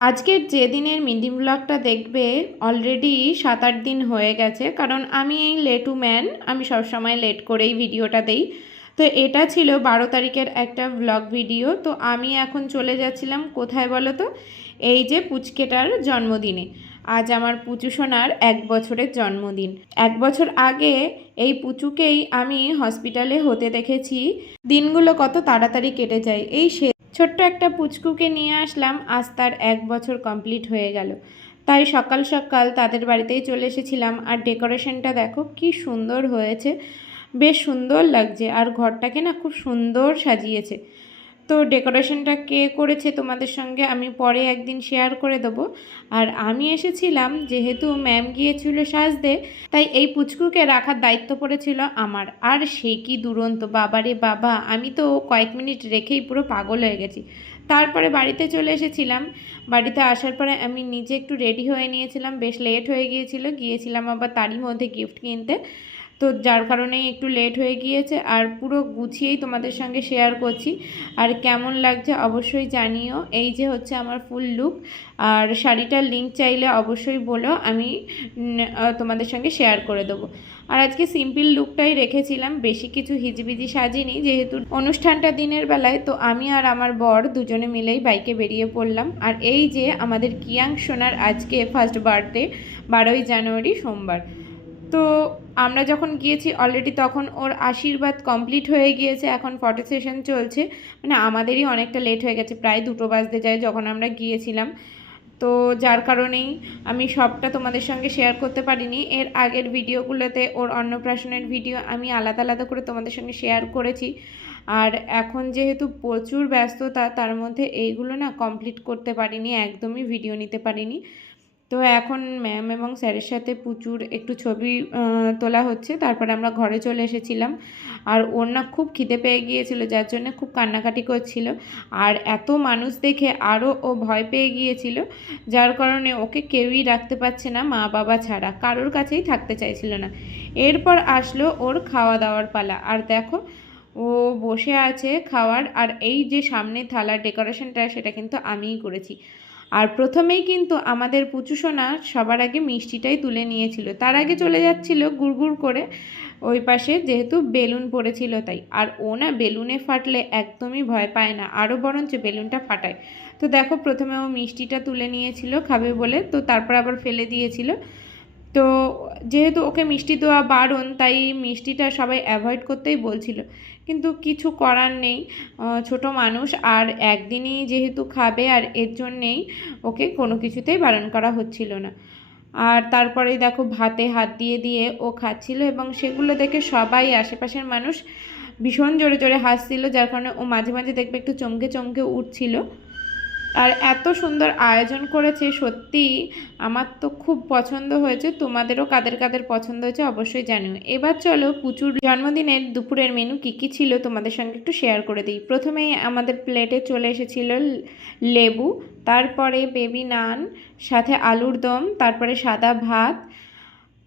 আজকের যে দিনের মিনি ব্লগটা দেখবে অলরেডি 7-8 দিন হয়ে গেছে, কারণ আমি লেটু ম্যান, আমি সবসময় লেট করেই ভিডিওটা দেই। তো এটা ছিল 12 তারিখের একটা ব্লগ ভিডিও। তো আমি এখন চলে যাচ্ছিলাম কোথায় বলো তো, এই যে পুচকেটার জন্মদিনে। আজ আমার পুচু সোনার 1 বছরের জন্মদিন। 1 বছর আগে এই পুচুকেই আমি হসপিটালে হতে দেখেছি। দিনগুলো কত তাড়াতাড়ি কেটে যায়। এই ছোট্ট একটা পুচকুকে নিয়ে আসলাম, আজ তার 1 বছর কমপ্লিট হয়ে গেল। তাই সকাল সকাল তাদের বাড়িতেই চলে এসেছিলাম। আর ডেকোরেশনটা দেখো কি সুন্দর হয়েছে, বেশ সুন্দর লাগছে। আর ঘরটাকে না খুব সুন্দর সাজিয়েছে। তো ডেকোরেশনটা কে করেছে তোমাদের সঙ্গে আমি পরে একদিন শেয়ার করে দেবো। আর আমি এসেছিলাম যেহেতু ম্যাম গিয়েছিল সাজতে, তাই এই পুচকুকে রাখার দায়িত্ব পড়েছিল আমার। আর সে কি দুরন্ত, বাবারে বাবা, আমি তো কয়েক মিনিট রেখেই পুরো পাগল হয়ে গেছি। তারপরে বাড়িতে চলে এসেছিলাম। বাড়িতে আসার পরে আমি নিজে একটু রেডি হয়ে নিয়েছিলাম, বেশ লেট হয়ে গিয়েছিলাম আবার তারই মধ্যে গিফট কিনতে। তো যার কারণেই একটু লেট হয়ে গিয়েছে। আর পুরো গুছিয়েই তোমাদের সঙ্গে শেয়ার করছি। আর কেমন লাগছে অবশ্যই জানিও। এই যে হচ্ছে আমার ফুল লুক। আর শাড়িটার লিঙ্ক চাইলে অবশ্যই বলো, আমি তোমাদের সঙ্গে শেয়ার করে দেবো। আর আজকে সিম্পল লুকটাই রেখেছিলাম, বেশি কিছু হিজিবিজি সাজিনি, যেহেতু অনুষ্ঠানটা দিনের বেলায়। তো আমি আর আমার বর দুজনে মিলেই বাইকে বেরিয়ে পড়লাম। আর এই যে আমাদের কিয়াং সোনার আজকে ফার্স্ট বার্থডে, 12ই জানুয়ারি সোমবার। তো আমরা যখন গিয়েছি অলরেডি তখন ওর আশীর্বাদ কমপ্লিট হয়ে গিয়েছে, এখন ফটো সেশন চলছে। মানে আমাদেরই অনেকটা লেট হয়ে গেছে, প্রায় 2টো বাজতে যায় যখন আমরা গিয়েছিলাম। তো যার কারণেই আমি সবটা তোমাদের সঙ্গে শেয়ার করতে পারিনি। এর আগের ভিডিওগুলোতে ওর অন্নপ্রাশনের ভিডিও আমি আলাদা আলাদা করে তোমাদের সঙ্গে শেয়ার করেছি। আর এখন যেহেতু প্রচুর ব্যস্ততা, তার মধ্যে এইগুলো না কমপ্লিট করতে পারিনি, একদমই ভিডিও নিতে পারিনি। তো এখন ম্যাম এবং স্যারের সাথে প্রচুর একটু ছবি তোলা হচ্ছে। তারপরে আমরা ঘরে চলে এসেছিলাম। আর ওর না খুব খিদে পেয়ে গিয়েছিল, যার জন্য খুব কান্নাকাটি করছিল। আর এত মানুষ দেখে আরও ও ভয় পেয়ে গিয়েছিল, যার কারণে ওকে কেউই রাখতে পারছে না, মা বাবা ছাড়া কারোর কাছেই থাকতে চাইছিল না। এরপর আসলো ওর খাওয়া দাওয়ার পালা। আর দেখো ও বসে আছে খাওয়ার। আর এই যে সামনে থালার ডেকোরেশনটা, সেটা কিন্তু আমিই করেছি। আর প্রথমেই কিন্তু আমাদের পুচু সোনা সবার আগে মিষ্টিটাই তুলে নিয়েছিল, তার আগে চলে যাচ্ছিল গুড়গুড় করে ওই পাশে, যেহেতু বেলুন পড়েছিল তাই। আর ও না বেলুনে ফাটলে একদমই ভয় পায় না, আরও বরঞ্চ বেলুনটা ফাটায়। তো দেখো প্রথমে ও মিষ্টিটা তুলে নিয়েছিল খাবে বলে, তো তারপর আবার ফেলে দিয়েছিল। তো যেহেতু ওকে মিষ্টি দেওয়া বারণ, তাই মিষ্টিটা সবাই অ্যাভয়েড করতেই বলছিল, কিন্তু কিছু করার নেই, ছোট মানুষ আর একদিনই যেহেতু খাবে, আর এর জন্যেই ওকে কোনো কিছুতেই বারণ করা হচ্ছিল না। আর তারপরে দেখো ভাতে হাত দিয়ে দিয়ে ও খাচ্ছিল, এবং সেগুলো দেখে সবাই আশেপাশের মানুষ ভীষণ জোরে জোরে হাসছিল, যার কারণে ও মাঝে মাঝে দেখবে একটু চমকে চমকে উঠছিল। আর এত সুন্দর আয়োজন করেছে, সত্যি আমার তো খুব পছন্দ হয়েছে। তোমাদেরও কাদের কাদের পছন্দ হয়েছে অবশ্যই জানিও। এবার চলো পুচুর জন্মদিনের দুপুরের মেনু কী কী ছিল তোমাদের সঙ্গে একটু শেয়ার করে দিই। প্রথমেই আমাদের প্লেটে চলে এসেছিল লেবু, তারপরে বেবি নান, সাথে আলুর দম, তারপরে সাদা ভাত,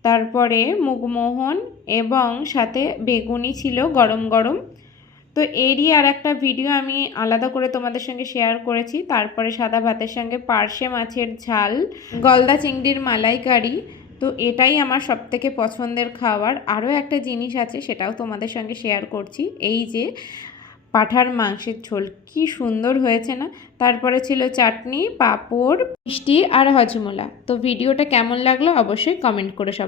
তারপরে মুগমোহন, এবং সাথে বেগুনি ছিল গরম গরম। তো এরই আর একটা ভিডিও আমি আলাদা করে তোমাদের সঙ্গে শেয়ার করেছি। তারপরে সাদা ভাতের সঙ্গে পার্শে মাছের ঝাল, গলদা চিংড়ির মালাইকারি। তো এটাই আমার সবথেকে পছন্দের খাবার। আরও একটা জিনিস আছে, সেটাও তোমাদের সঙ্গে শেয়ার করছি। এই যে পাঁঠার মাংসের ঝোল, কি সুন্দর হয়েছে না। তারপরে ছিল চাটনি, পাঁপড়, মিষ্টি আর হজমোলা। তো ভিডিওটা কেমন লাগলো অবশ্যই কমেন্ট করে সবাই